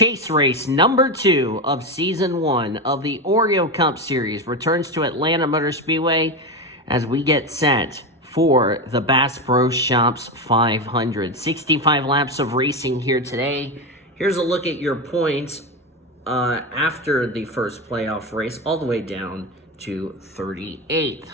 Chase race number 2 of season 1 of the Oreo Cup Series returns to Atlanta Motor Speedway as we get set for the Bass Pro Shops 500. 65 laps of racing here today. Here's a look at your points after the first playoff race, all the way down to 38th.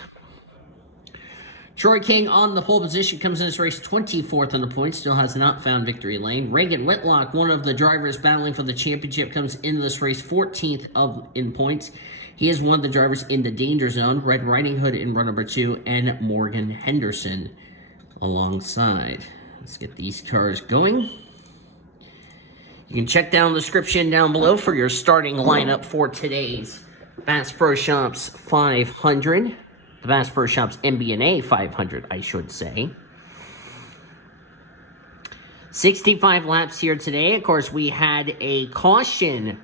Troy King on the pole position, comes in this race 24th on the points, still has not found victory lane. Reagan Whitlock, one of the drivers battling for the championship, comes into this race 14th in points. He is one of the drivers in the danger zone. Red Riding Hood in run number 2, and Morgan Henderson alongside. Let's get these cars going. You can check down the description down below for your starting lineup for today's Bass Pro Shops 500. The Bass Pro Shops MBNA 500, I should say. 65 laps here today. Of course, we had a caution.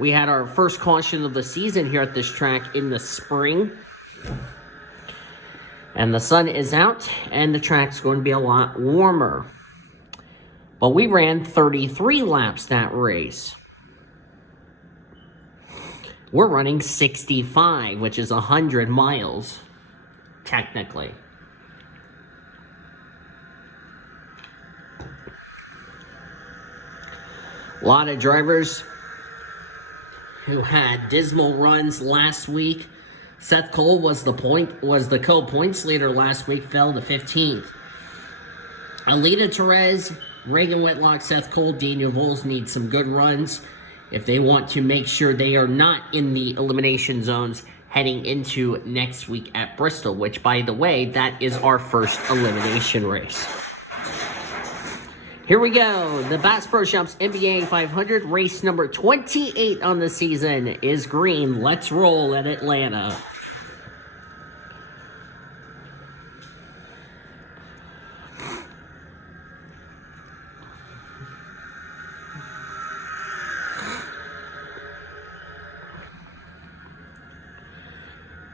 We had our first caution of the season here at this track in the spring. And the sun is out, and the track's going to be a lot warmer. But we ran 33 laps that race. We're running 65, which is 100 miles, technically. A lot of drivers who had dismal runs last week. Seth Cole was the co-points leader last week, fell to 15th. Alita Perez, Reagan Whitlock, Seth Cole, Daniel Voles need some good runs if they want to make sure they are not in the elimination zones heading into next week at Bristol, which, by the way, that is our first elimination race. Here we go. The Bass Pro Shops NBA 500, race number 28 on the season is green. Let's roll at Atlanta.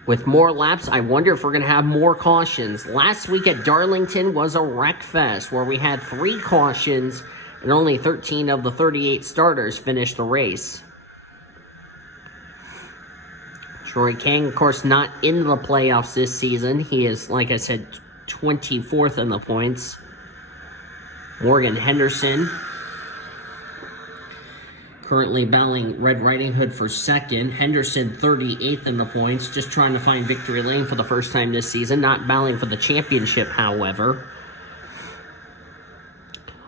With more laps, I wonder if we're going to have more cautions. Last week at Darlington was a wreck fest where we had 3 cautions and only 13 of the 38 starters finished the race. Troy King, of course, not in the playoffs this season. He is, like I said, 24th in the points. Morgan Henderson, currently battling Red Riding Hood for second. Henderson 38th in the points, just trying to find victory lane for the first time this season. Not battling for the championship, however.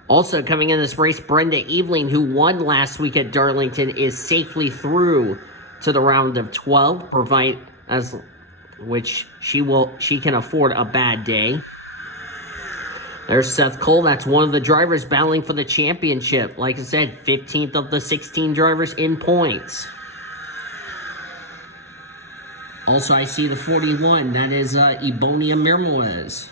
Also coming in this race, Brenda Eveling, who won last week at Darlington, is safely through to the round of 12, which she can afford a bad day. There's Seth Cole. That's one of the drivers battling for the championship. Like I said, 15th of the 16 drivers in points. Also, I see the 41. That is Ebonia Mirmoez.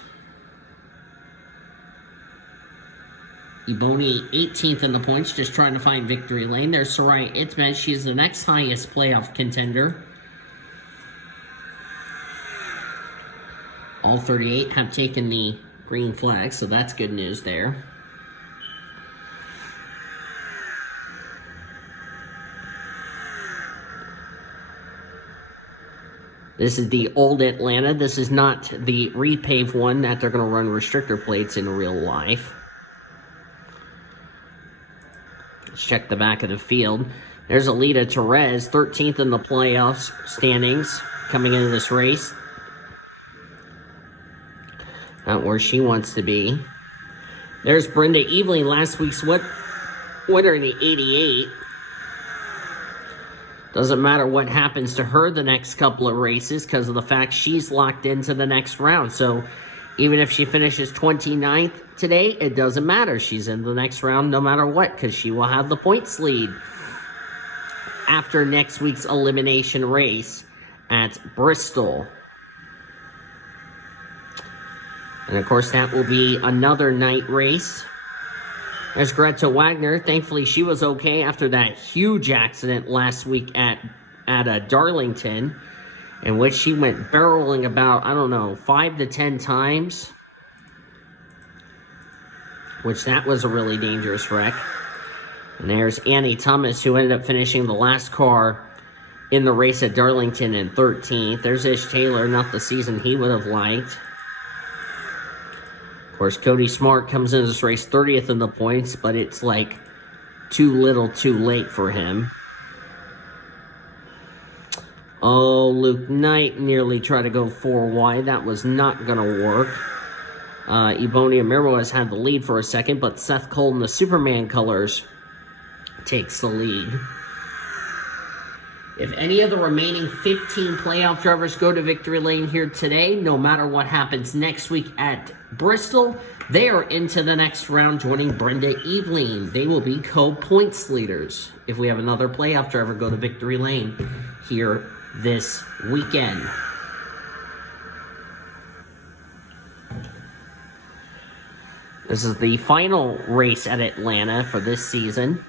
Ebony 18th in the points, just trying to find victory lane. There's Soraya Itmed. She is the next highest playoff contender. All 38 have taken the green flag, so that's good news there. This is the old Atlanta. This is not the repave one that they're going to run restrictor plates in real life. Let's check the back of the field. There's Alita Perez, 13th in the playoffs standings, coming into this race. Not where she wants to be. There's Brenda Eveling, last week's winner in the 88. Doesn't matter what happens to her the next couple of races because of the fact she's locked into the next round. So even if she finishes 29th today, it doesn't matter. She's in the next round no matter what because she will have the points lead after next week's elimination race at Bristol. And, of course, that will be another night race. There's Greta Wagner. Thankfully, she was okay after that huge accident last week at Darlington, in which she went barreling about, 5 to 10 times. which that was a really dangerous wreck. And there's Annie Thomas, who ended up finishing the last car in the race at Darlington in 13th. There's Ish Taylor, not the season he would have liked. Of course, Cody Smart comes into this race 30th in the points, but it's like too little too late for him. Oh, Luke Knight nearly tried to go 4 wide. That was not going to work. Ebony Amiro has had the lead for a second, but Seth Cole in the Superman colors takes the lead. If any of the remaining 15 playoff drivers go to victory lane here today, no matter what happens next week at Bristol, they are into the next round, joining Brenda Eveling. They will be co-points leaders if we have another playoff driver go to victory lane here this weekend. This is the final race at Atlanta for this season.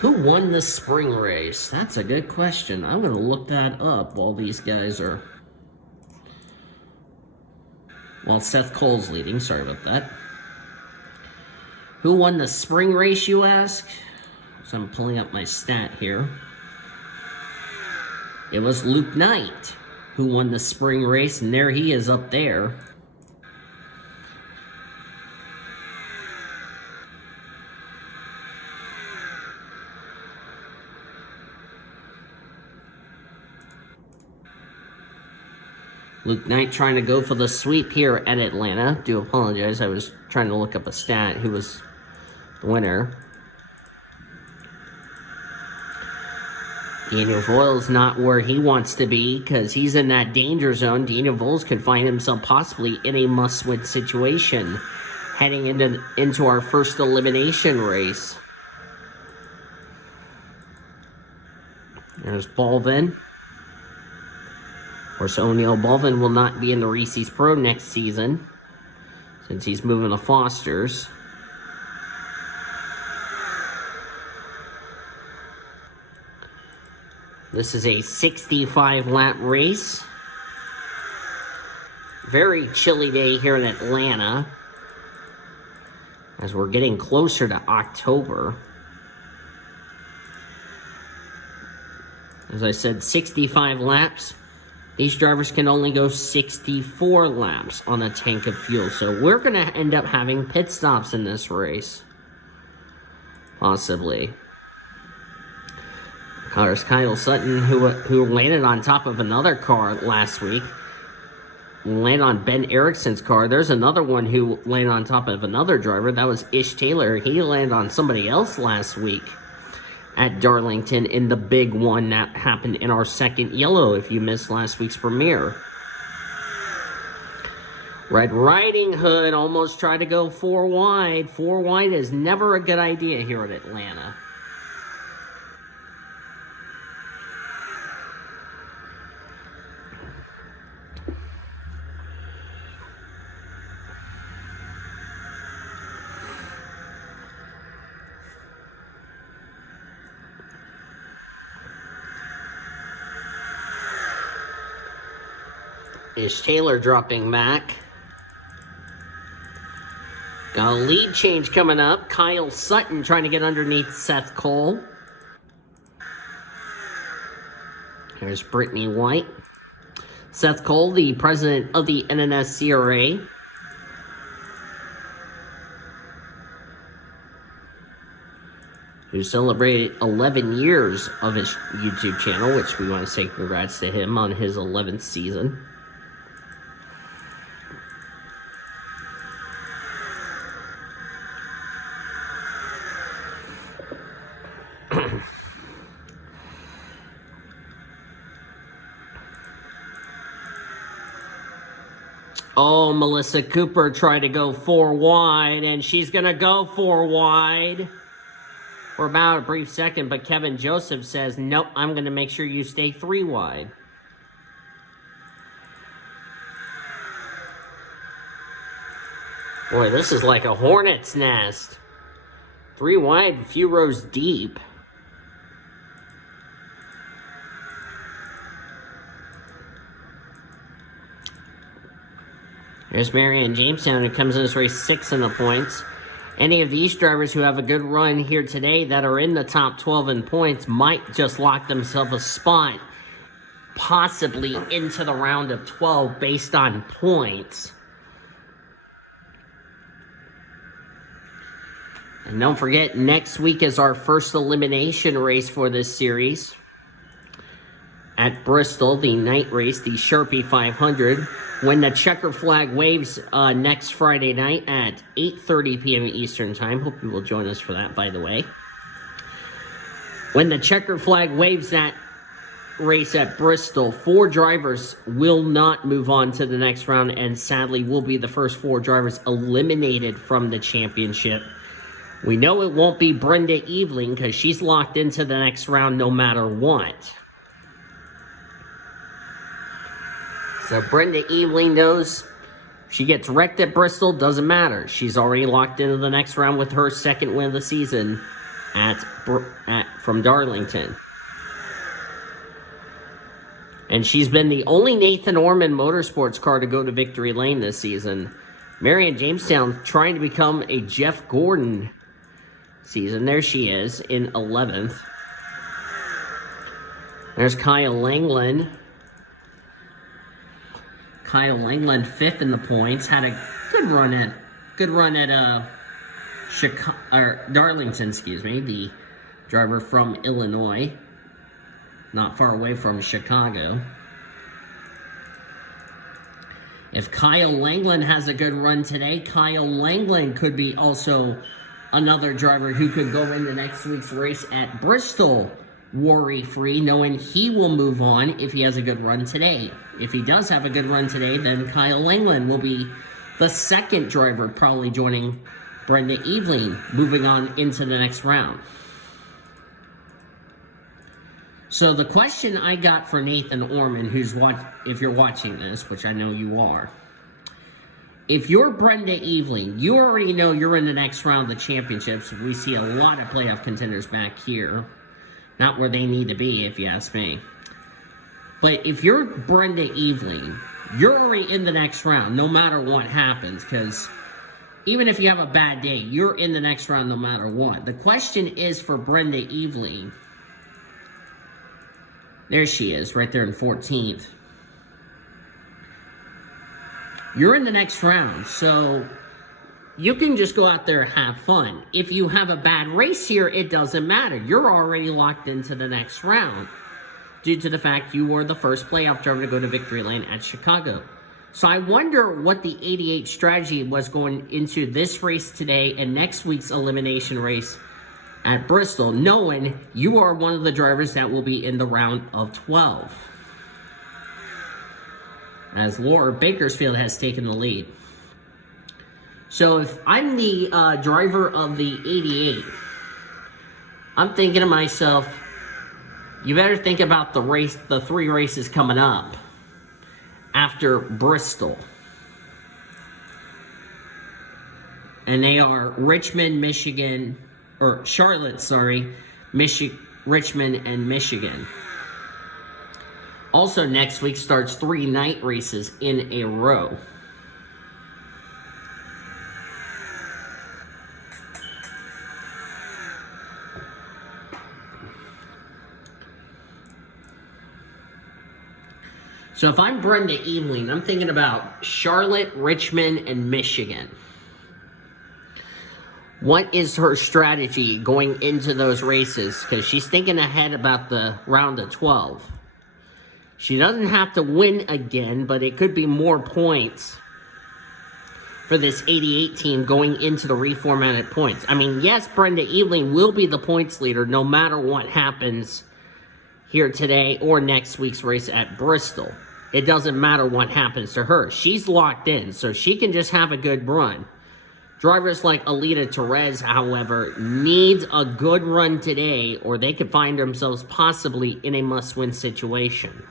Who won the spring race? That's a good question. I'm going to look that up while these guys are... Well, Seth Cole's leading. Sorry about that. Who won the spring race, you ask? So I'm pulling up my stat here. It was Luke Knight who won the spring race, and there he is up there. Luke Knight trying to go for the sweep here at Atlanta. Do apologize, I was trying to look up a stat who was the winner. Daniel Voiles not where he wants to be because he's in that danger zone. Daniel Voiles could find himself possibly in a must-win situation heading into our first elimination race. There's Balvin. Of course, O'Neal Balvin will not be in the Reese's Pro next season since he's moving to Foster's. This is a 65-lap race. Very chilly day here in Atlanta as we're getting closer to October. As I said, 65 laps. These drivers can only go 64 laps on a tank of fuel. So we're going to end up having pit stops in this race. Possibly. There's Kyle Sutton, who landed on top of another car last week. Landed on Ben Erickson's car. There's another one who landed on top of another driver. That was Ish Taylor. He landed on somebody else last week at Darlington in the big one that happened in our second yellow if you missed last week's premiere. Red Riding Hood almost tried to go 4 wide. 4 wide is never a good idea here at Atlanta. Is Taylor dropping back. Got a lead change coming up. Kyle Sutton trying to get underneath Seth Cole. Here's Brittany White. Seth Cole, the president of the NNSCRA. Who celebrated 11 years of his YouTube channel, which we want to say congrats to him on his 11th season. Oh, Melissa Cooper tried to go 4 wide, and she's going to go 4 wide for about a brief second, but Kevin Joseph says, nope, I'm going to make sure you stay 3 wide. Boy, this is like a hornet's nest. 3 wide, a few rows deep. There's Marianne Jamestown, who comes in this race 6 in the points. Any of these drivers who have a good run here today that are in the top 12 in points might just lock themselves a spot, possibly into the round of 12 based on points. And don't forget, next week is our first elimination race for this series. At Bristol, the night race, the Sharpie 500. When the checker flag waves next Friday night at 8:30 p.m. Eastern Time. Hope you will join us for that, by the way. When the checker flag waves that race at Bristol, 4 drivers will not move on to the next round, and sadly will be the first 4 drivers eliminated from the championship. We know it won't be Brenda Eveling because she's locked into the next round no matter what. So Brenda Eveling knows if she gets wrecked at Bristol, doesn't matter. She's already locked into the next round with her second win of the season from Darlington. And she's been the only Nathan Orman Motorsports car to go to victory lane this season. Marion Jamestown trying to become a Jeff Gordon season. There she is in 11th. There's Kyle Langland. Kyle Langland 5th in the points. Had a good run at Darlington, excuse me, the driver from Illinois. Not far away from Chicago. If Kyle Langland has a good run today, Kyle Langland could be also another driver who could go into next week's race at Bristol worry-free, knowing he will move on if he has a good run today. If he does have a good run today, then Kyle Langland will be the second driver probably joining Brenda Eveling, moving on into the next round. So the question I got for Nathan Orman, if you're watching this, which I know you are, if you're Brenda Eveling, you already know you're in the next round of the championships. We see a lot of playoff contenders back here. Not where they need to be, if you ask me. But if you're Brenda Eveling, you're already in the next round, no matter what happens, because even if you have a bad day, you're in the next round no matter what. The question is for Brenda Eveling. There she is, right there in 14th. You're in the next round, so you can just go out there and have fun. If you have a bad race here, it doesn't matter. You're already locked into the next round due to the fact you were the first playoff driver to go to victory lane at Chicago. So I wonder what the 88 strategy was going into this race today and next week's elimination race at Bristol, knowing you are one of the drivers that will be in the round of 12. As Laura Bakersfield has taken the lead. So if I'm the driver of the 88, I'm thinking to myself, you better think about the 3 races coming up after Bristol. And they are Richmond, Michigan, or Charlotte, sorry, Richmond and Michigan. Also next week starts 3 night races in a row. So if I'm Brenda Eveling, I'm thinking about Charlotte, Richmond, and Michigan. What is her strategy going into those races? Because she's thinking ahead about the round of 12. She doesn't have to win again, but it could be more points for this 88 team going into the reformatted points. I mean, yes, Brenda Eveling will be the points leader no matter what happens here today or next week's race at Bristol. It doesn't matter what happens to her. She's locked in, so she can just have a good run. Drivers like Alita Perez, however, needs a good run today or they could find themselves possibly in a must-win situation.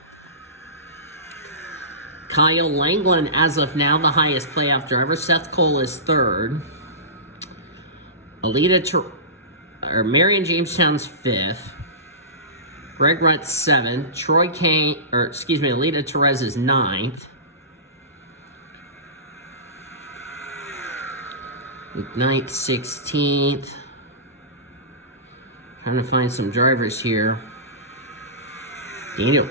Kyle Langland, as of now, the highest playoff driver. Seth Cole is 3rd. Marion Jamestown's 5th. Greg Rutt's 7th. Alita Perez is 9th. Luke Knight, 16th. Trying to find some drivers here. Daniel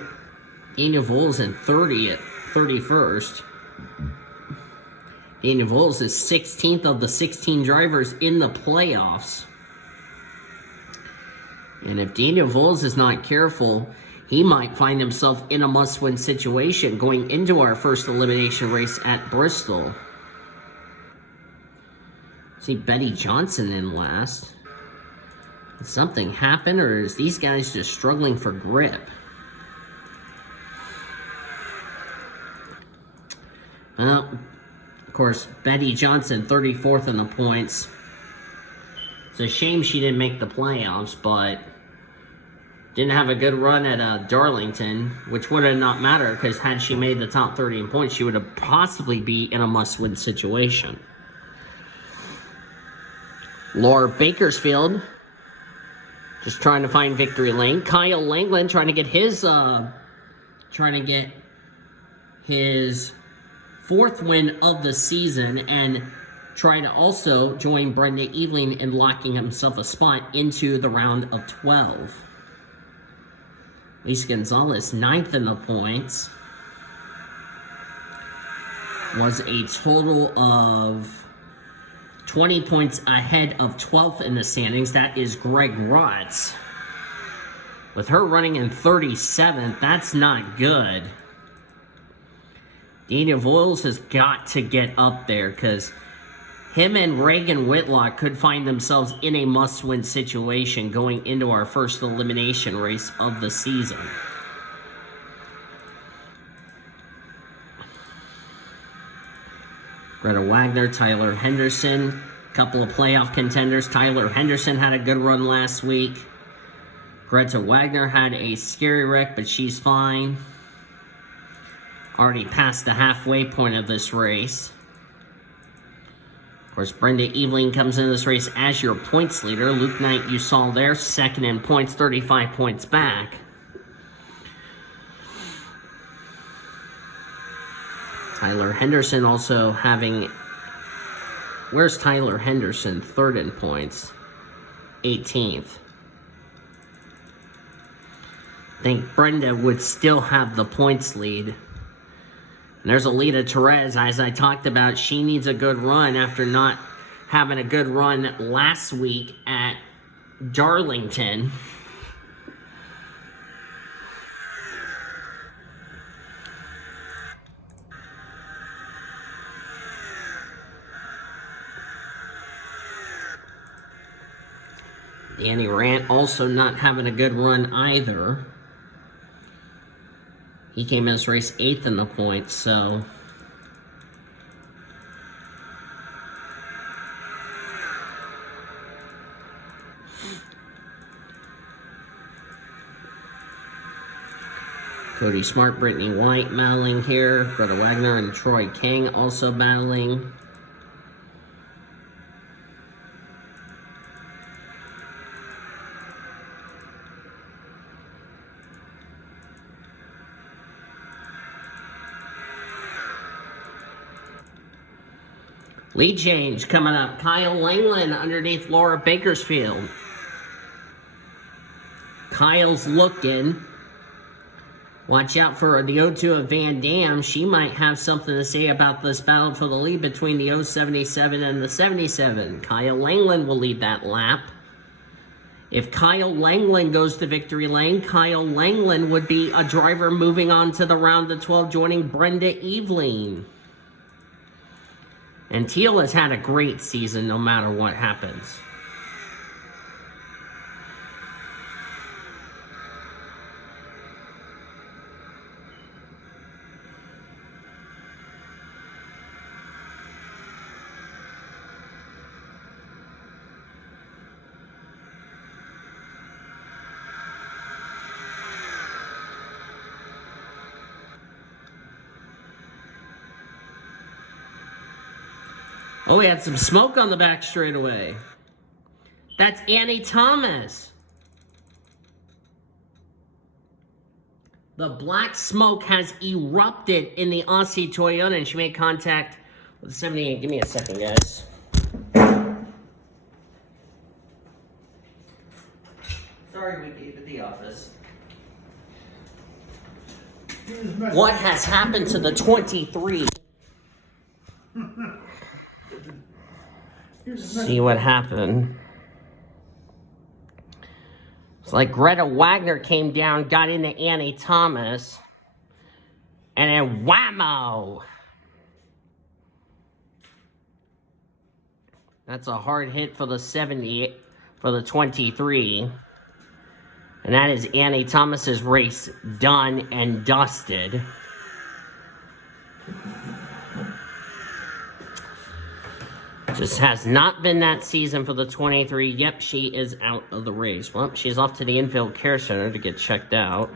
Voles in 31st. Daniel Voles is 16th of the 16 drivers in the playoffs. And if Daniel Voles is not careful, he might find himself in a must-win situation going into our first elimination race at Bristol. See Betty Johnson in last. Did something happen, or is these guys just struggling for grip? Well, of course, Betty Johnson, 34th in the points. It's a shame she didn't make the playoffs, but didn't have a good run at Darlington, which would have not mattered, because had she made the top 30 in points, she would have possibly be in a must-win situation. Laura Bakersfield, just trying to find victory lane. Kyle Langland trying to get his fourth win of the season, and try to also join Brenda Eveling in locking himself a spot into the round of 12. Luis Gonzalez, 9th in the points. Was a total of 20 points ahead of 12th in the standings. That is Greg Rotz. With her running in 37th, that's not good. Daniel Voles has got to get up there, because him and Reagan Whitlock could find themselves in a must-win situation going into our first elimination race of the season. Greta Wagner, Tyler Henderson, a couple of playoff contenders. Tyler Henderson had a good run last week. Greta Wagner had a scary wreck, but she's fine. Already past the halfway point of this race. Of course, Brenda Eveling comes into this race as your points leader. Luke Knight, you saw there, second in points, 35 points back. Tyler Henderson also having... Where's Tyler Henderson? Third in points. 18th. I think Brenda would still have the points lead. And there's Alita Perez, as I talked about. She needs a good run after not having a good run last week at Darlington. Danny Rant also not having a good run either. He came in this race 8th in the points, so... Cody Smart, Brittany White battling here. Greta Wagner and Troy King also battling. Lead change coming up. Kyle Langland underneath Laura Bakersfield. Kyle's looking. Watch out for the 0-2 of Van Dam. She might have something to say about this battle for the lead between the 077 and the 77. Kyle Langland will lead that lap. If Kyle Langland goes to victory lane, Kyle Langland would be a driver moving on to the round of 12, joining Brenda Eveling. And Teal has had a great season no matter what happens. Oh, we had some smoke on the back straightaway. That's Annie Thomas. The black smoke has erupted in the Aussie Toyota, and she made contact with the 78. Give me a second, guys. Sorry, we gave it the office. What has happened to the 23? See what happened. It's like Greta Wagner came down, got into Annie Thomas, and then whammo! That's a hard hit for the 70, for the 23. And that is Annie Thomas's race done and dusted. Just has not been that season for the 23. Yep, she is out of the race. Well, she's off to the infield care center to get checked out.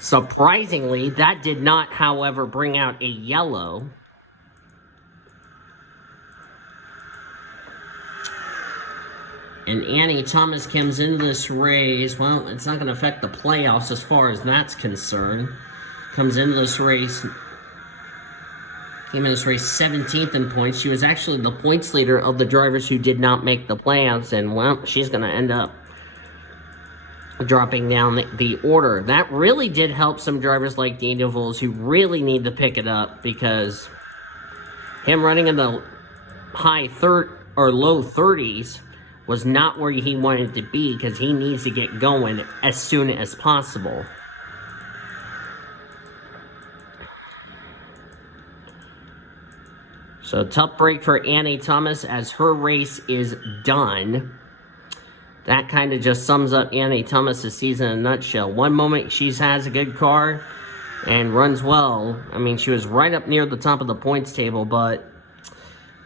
Surprisingly, that did not, however, bring out a yellow. And Annie Thomas comes into this race. Well, it's not going to affect the playoffs as far as that's concerned. Comes into this race. Came in this race 17th in points. She was actually the points leader of the drivers who did not make the playoffs. And, well, she's going to end up dropping down the order. That really did help some drivers like Daniel Voles who really need to pick it up, because him running in the low 30s was not where he wanted to be, because he needs to get going as soon as possible. So tough break for Annie Thomas as her race is done. That kind of just sums up Annie Thomas's season in a nutshell. One moment she has a good car and runs well. I mean, she was right up near the top of the points table, but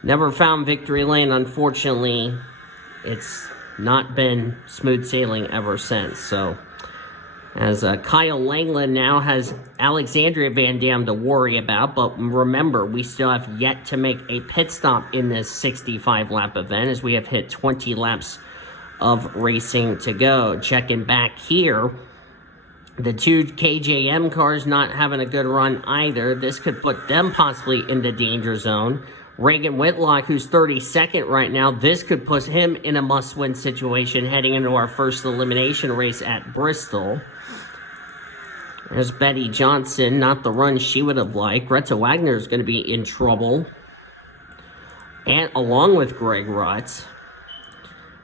never found victory lane, unfortunately. It's not been smooth sailing ever since. So, as Kyle Langland now has Alexandria Van Dam to worry about. But remember, we still have yet to make a pit stop in this 65-lap event, as we have hit 20 laps of racing to go. Checking back here, the two KJM cars not having a good run either. This could put them possibly in the danger zone. Reagan Whitlock, who's 32nd right now, this could put him in a must-win situation heading into our first elimination race at Bristol. There's Betty Johnson, not the run she would have liked. Greta Wagner is going to be in trouble, and along with Greg Rutz,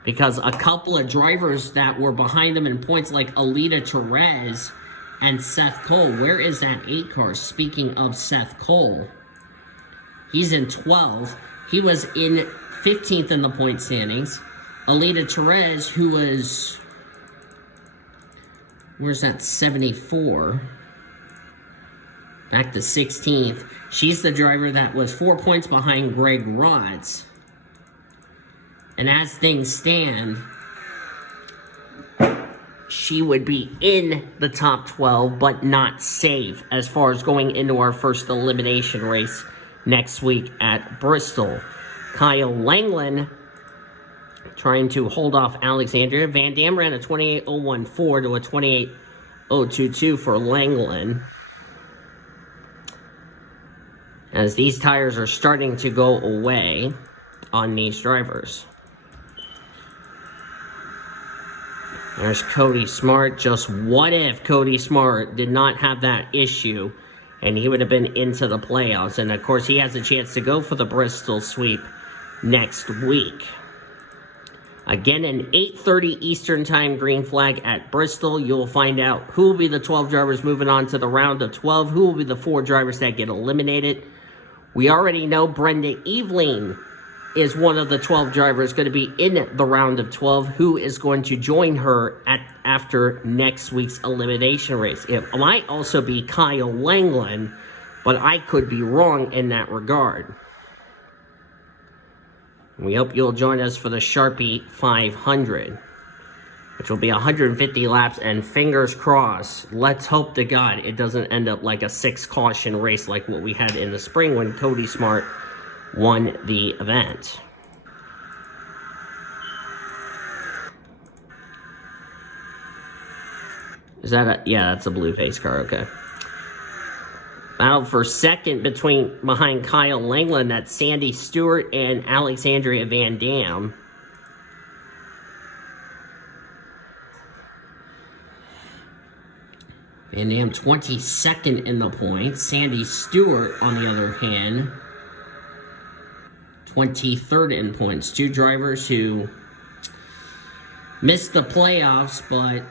because a couple of drivers that were behind them in points, like Alita Perez and Seth Cole. Where is that 8 car? Speaking of Seth Cole, he's in 12th. He was in 15th in the point standings. Alita Perez, who was, where's that, 74? Back to 16th. She's the driver that was 4 points behind Greg Rotz. And as things stand, she would be in the top 12, but not safe as far as going into our first elimination race next week at Bristol. Kyle Langland trying to hold off Alexandria. Van Dam ran a 28.014 to a 28.022 for Langland, as these tires are starting to go away on these drivers. There's Cody Smart. Just what if Cody Smart did not have that issue and he would have been into the playoffs? And, of course, he has a chance to go for the Bristol sweep next week. Again, an 8:30 Eastern Time green flag at Bristol. You'll find out who will be the 12 drivers moving on to the round of 12, who will be the 4 drivers that get eliminated. We already know Brenda Eveling is one of the 12 drivers going to be in the round of 12, who is going to join her after next week's elimination race. It might also be Kyle Langland, but I could be wrong in that regard. We hope you'll join us for the Sharpie 500, which will be 150 laps, and fingers crossed, let's hope to God it doesn't end up like a 6 caution race like what we had in the spring when Cody Smart won the event. Is that a... yeah, that's a blue pace car, okay. Battle for second behind Kyle Langland. That's Sandy Stewart and Alexandria Van Dam. Van Dam 22nd in the points. Sandy Stewart, on the other hand, 23rd in points. Two drivers who missed the playoffs, but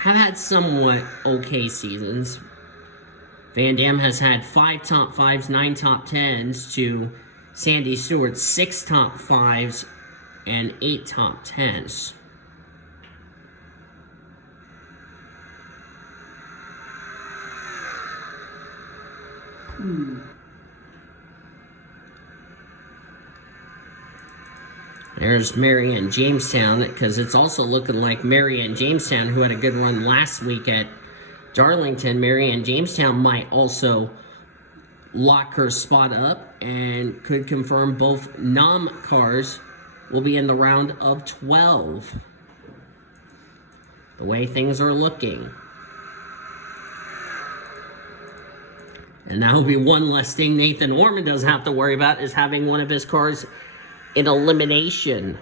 have had somewhat okay seasons. Van Dam has had 5 top 5s, 9 top 10s to Sandy Stewart's 6 top 5s and 8 top 10s. There's Marianne Jamestown, because it's also looking like Marianne Jamestown, who had a good run last week at Darlington. Marianne Jamestown might also lock her spot up and could confirm both NOM cars will be in the round of 12. The way things are looking. And that will be one less thing Nathan Orman doesn't have to worry about, is having one of his cars in elimination.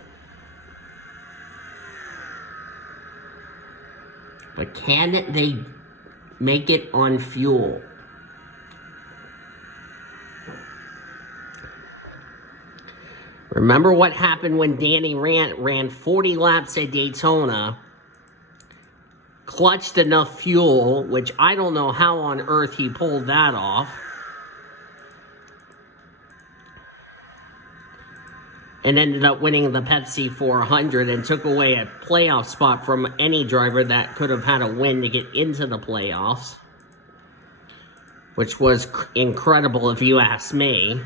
But can they make it on fuel? Remember what happened when Danny Rand ran 40 laps at Daytona, clutched enough fuel, which I don't know how on earth he pulled that off, and ended up winning the Pepsi 400 and took away a playoff spot from any driver that could have had a win to get into the playoffs, which was incredible if you ask me.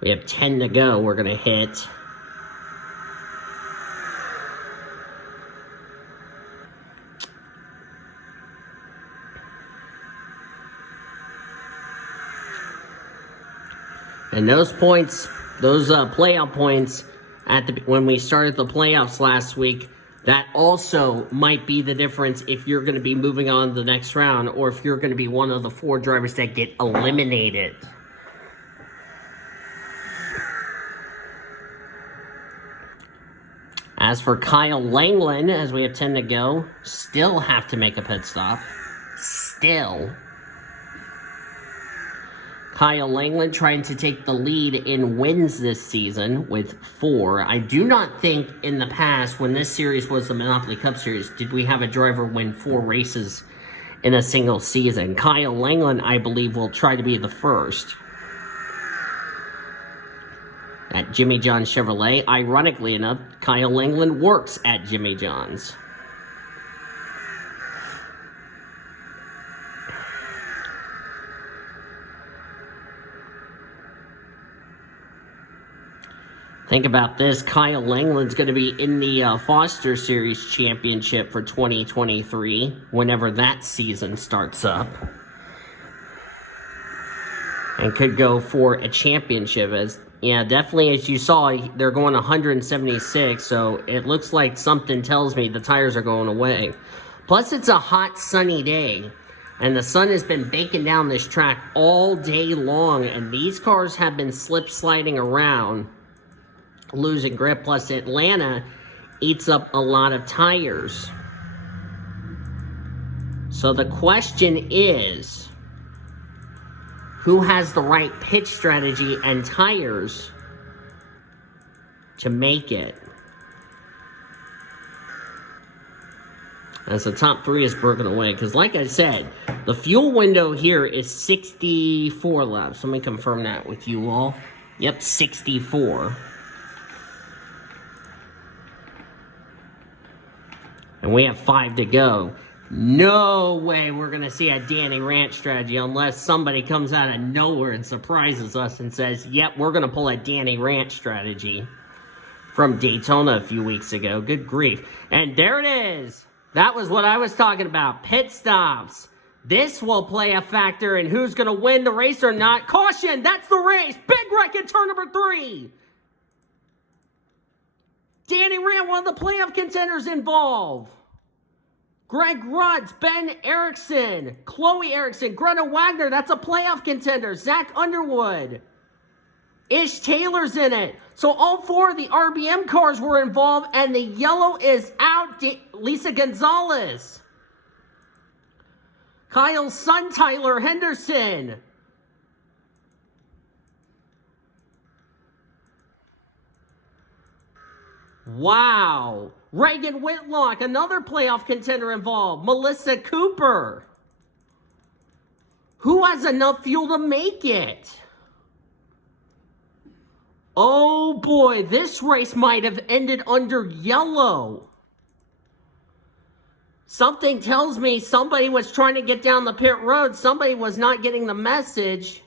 We have 10 to go. We're going to hit. And those points, those playoff points when we started the playoffs last week, that also might be the difference if you're going to be moving on to the next round, or if you're going to be one of the 4 drivers that get eliminated. As for Kyle Langland, as we have 10 to go, still have to make a pit stop. Still. Kyle Langland trying to take the lead in wins this season with 4. I do not think in the past, when this series was the Monopoly Cup Series, did we have a driver win 4 races in a single season. Kyle Langland, I believe, will try to be the first. At Jimmy John's Chevrolet, ironically enough, Kyle Langland works at Jimmy John's. Think about this. Kyle Langland's going to be in the Foster Series Championship for 2023, whenever that season starts up. And could go for a championship. Definitely, as you saw, they're going 176, so it looks like something tells me the tires are going away. Plus, it's a hot, sunny day, and the sun has been baking down this track all day long, and these cars have been slip-sliding around, losing grip. Plus, Atlanta eats up a lot of tires. So the question is, who has the right pitch strategy and tires to make it? As the top 3 is broken away. Because like I said, the fuel window here is 64 laps. Let me confirm that with you all. Yep, 64. And we have 5 to go. No way we're going to see a Danny Ranch strategy unless somebody comes out of nowhere and surprises us and says, yep, we're going to pull a Danny Ranch strategy from Daytona a few weeks ago. Good grief. And there it is. That was what I was talking about. Pit stops. This will play a factor in who's going to win the race or not. Caution, that's the race. Big wreck in turn number 3. Danny Rand, one of the playoff contenders involved. Greg Rutz, Ben Erickson, Chloe Erickson, Greta Wagner, that's a playoff contender. Zach Underwood. Ish Taylor's in it. So all 4 of the RBM cars were involved, and the yellow is out. Lisa Gonzalez. Kyle's son, Tyler Henderson. Wow. Reagan Whitlock, another playoff contender involved. Melissa Cooper. Who has enough fuel to make it? Oh boy, this race might have ended under yellow. Something tells me somebody was trying to get down the pit road. Somebody was not getting the message.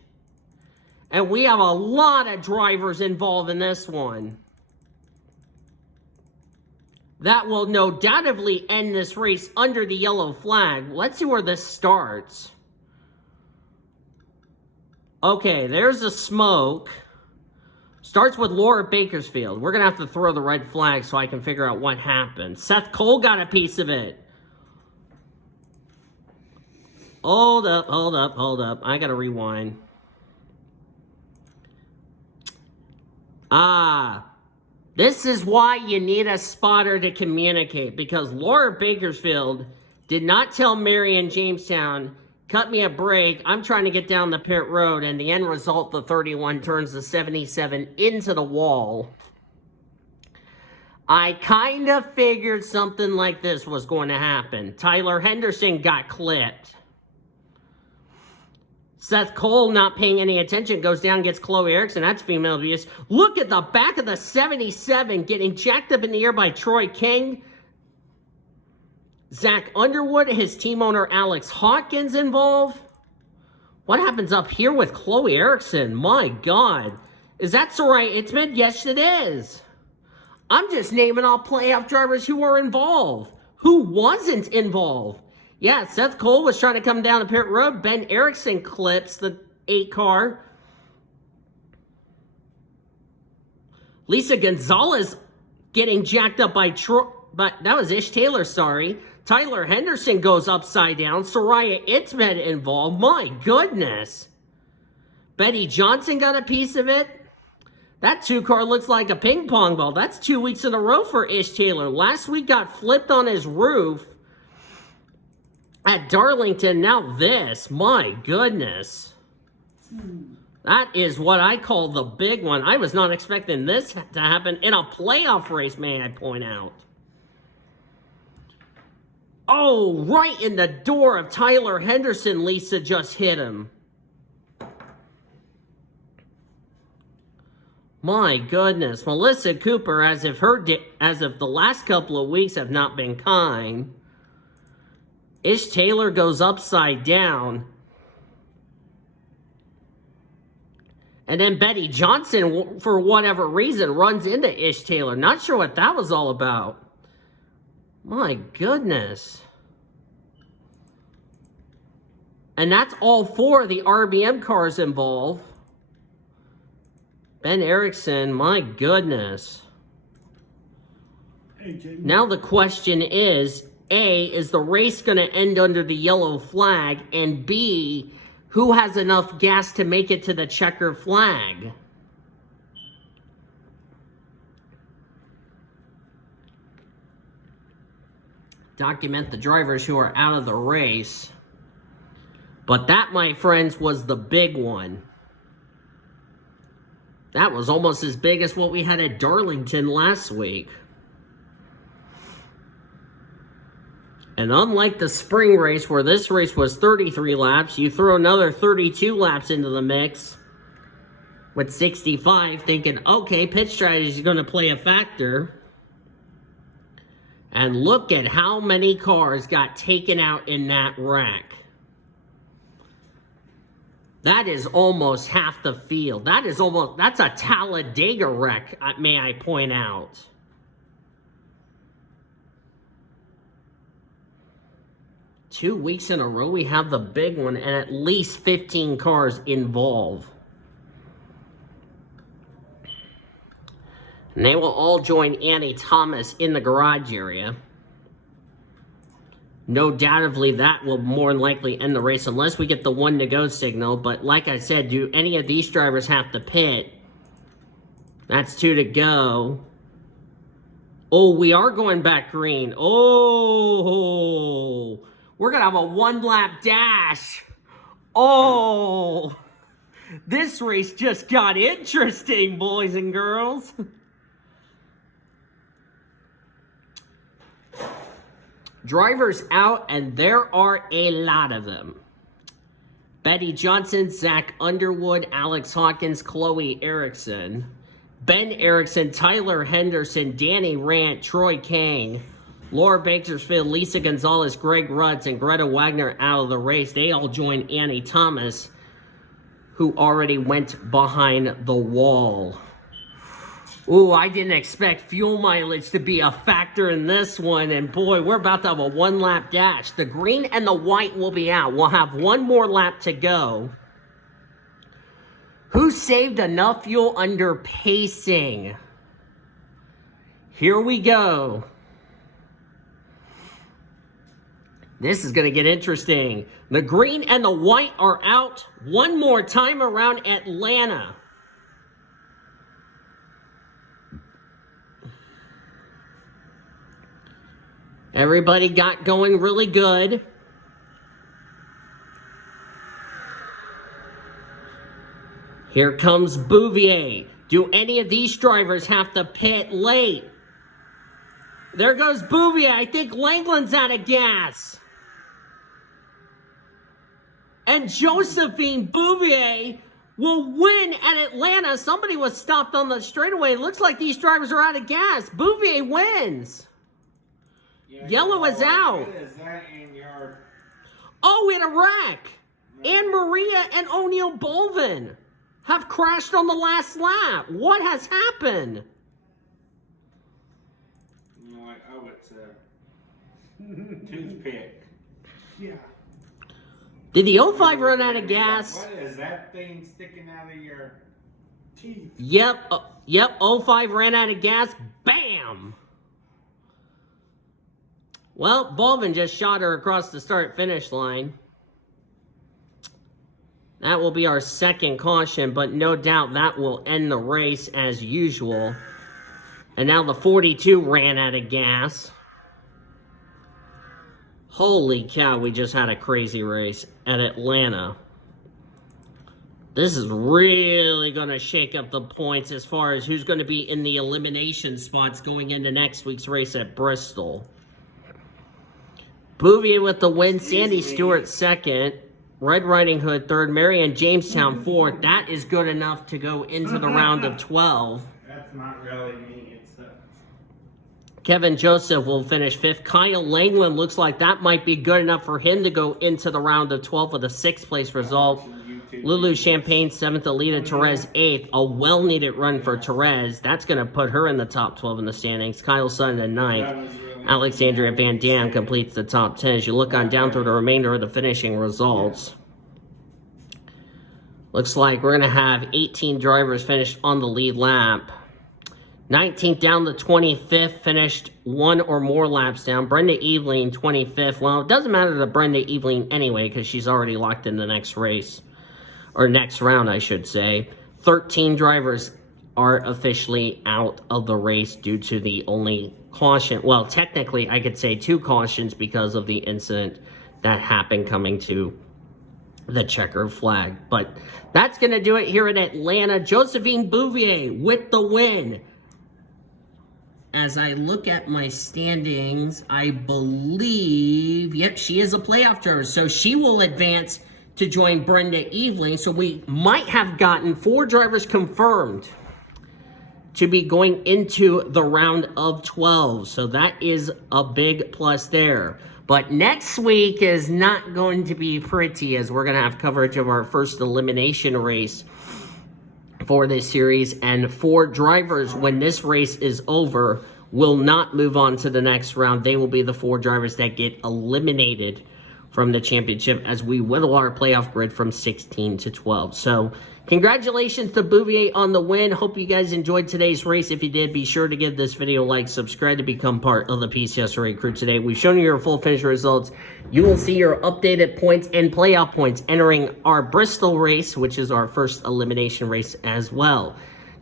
And we have a lot of drivers involved in this one. That will no doubtly end this race under the yellow flag. Let's see where this starts. Okay, there's the smoke. Starts with Laura Bakersfield. We're going to have to throw the red flag so I can figure out what happened. Seth Cole got a piece of it. Hold up. I got to rewind. This is why you need a spotter to communicate, because Laura Bakersfield did not tell Marion Jamestown, cut me a break, I'm trying to get down the pit road, and the end result, the 31 turns the 77 into the wall. I kind of figured something like this was going to happen. Tyler Henderson got clipped. Seth Cole, not paying any attention, goes down, gets Chloe Erickson. That's female abuse. Look at the back of the 77 getting jacked up in the air by Troy King. Zach Underwood, his team owner Alex Hawkins involved. What happens up here with Chloe Erickson? My God. Is that Soraya Itzman? Yes, it is. I'm just naming off playoff drivers who were involved. Who wasn't involved? Yeah, Seth Cole was trying to come down the pit road. Ben Erickson clips the 8 car. Lisa Gonzalez getting jacked up by Troy, but that was Ish Taylor, sorry. Tyler Henderson goes upside down. Soraya Itzmed involved. My goodness. Betty Johnson got a piece of it. That 2 car looks like a ping pong ball. That's 2 weeks in a row for Ish Taylor. Last week got flipped on his roof at Darlington. Now this. My goodness. That is what I call the big one. I was not expecting this to happen in a playoff race, may I point out. Oh, right in the door of Tyler Henderson, Lisa just hit him. My goodness. Melissa Cooper, as if the last couple of weeks have not been kind. Ish Taylor goes upside down. And then Betty Johnson, for whatever reason, runs into Ish Taylor. Not sure what that was all about. My goodness. And that's all 4 of the RBM cars involved. Ben Erickson, my goodness. Hey, Jamie. Now the question is, A, is the race going to end under the yellow flag? And B, who has enough gas to make it to the checker flag? Document the drivers who are out of the race. But that, my friends, was the big one. That was almost as big as what we had at Darlington last week. And unlike the spring race, where this race was 33 laps, you throw another 32 laps into the mix with 65, thinking, okay, pit strategy is going to play a factor. And look at how many cars got taken out in that wreck. That is almost half the field. That's a Talladega wreck, may I point out. Two weeks in a row, we have the big one, and at least 15 cars involved. And they will all join Annie Thomas in the garage area. No doubtedly, that will more than likely end the race unless we get the 1 to go signal. But like I said, do any of these drivers have to pit? That's 2 to go. Oh, we are going back green. Oh, we're going to have a 1-lap dash. Oh, this race just got interesting, boys and girls. Drivers out, and there are a lot of them. Betty Johnson, Zach Underwood, Alex Hawkins, Chloe Erickson, Ben Erickson, Tyler Henderson, Danny Rant, Troy Kang, Laura Bakersfield, Lisa Gonzalez, Greg Rutz, and Greta Wagner out of the race. They all joined Annie Thomas, who already went behind the wall. Ooh, I didn't expect fuel mileage to be a factor in this one. And boy, we're about to have a 1-lap dash. The green and the white will be out. We'll have 1 more lap to go. Who saved enough fuel under pacing? Here we go. This is going to get interesting. The green and the white are out. 1 more time around Atlanta. Everybody got going really good. Here comes Bouvier. Do any of these drivers have to pit late? There goes Bouvier. I think Langland's out of gas. And Josephine Bouvier will win at Atlanta. Somebody was stopped on the straightaway. It looks like these drivers are out of gas. Bouvier wins. Yeah, Yellow is out. Oh, we had a wreck. No. Anne Maria and O'Neill Bolvin have crashed on the last lap. What has happened? You know what? Oh, it's a toothpick. Yeah. Did the 05 run out of gas? What is that thing sticking out of your teeth? Yep. Yep. 05 ran out of gas. Bam. Well, Bolvin just shot her across the start-finish line. That will be our second caution, but no doubt that will end the race as usual. And now the 42 ran out of gas. Holy cow, we just had a crazy race at Atlanta. This is really going to shake up the points as far as who's going to be in the elimination spots going into next week's race at Bristol. Bouvier with the win, Sandy Stewart second, Red Riding Hood third, Marianne Jamestown fourth. That is good enough to go into the round of 12. That's not really me. It's Kevin Joseph will finish fifth. Kyle Langland looks like that might be good enough for him to go into the round of 12 with a 6th place result. Lulu Champagne 7th, Alita Therese 8th. A well-needed run for Therese. That's going to put her in the top 12 in the standings. Kyle Sutton in 9th. Alexandria Van Dam completes the top 10. As you look on down through the remainder of the finishing results, looks like we're going to have 18 drivers finished on the lead lap. 19th down to 25th, finished 1 or more laps down. Brenda Eveling, 25th. Well, it doesn't matter to Brenda Eveling anyway because she's already locked in the next race. Or next round, I should say. 13 drivers are officially out of the race due to the only caution. Well, technically, I could say 2 cautions because of the incident that happened coming to the checkered flag. But that's going to do it here in Atlanta. Josephine Bouvier with the win. As I look at my standings, I believe, yep, she is a playoff driver. So she will advance to join Brenda Eveling. So we might have gotten 4 drivers confirmed to be going into the round of 12. So that is a big plus there. But next week is not going to be pretty, as we're going to have coverage of our first elimination race for this series. And 4 drivers, when this race is over, will not move on to the next round. They will be the 4 drivers that get eliminated from the championship as we whittle our playoff grid from 16 to 12. So congratulations to Bouvier on the win. Hope you guys enjoyed today's race. If you did, be sure to give this video a like, subscribe to become part of the PCSRA crew today. We've shown you your full finish results. You will see your updated points and playoff points entering our Bristol race, which is our first elimination race as well.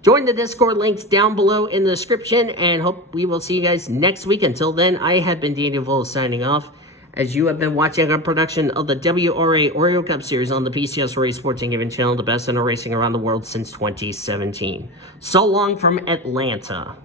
Join the Discord, links down below in the description, and hope we will see you guys next week. Until then, I have been Daniel Volo signing off, as you have been watching our production of the WRA Oreo Cup Series on the PCS Race Sports and Given channel, the best in racing around the world since 2017. So long from Atlanta.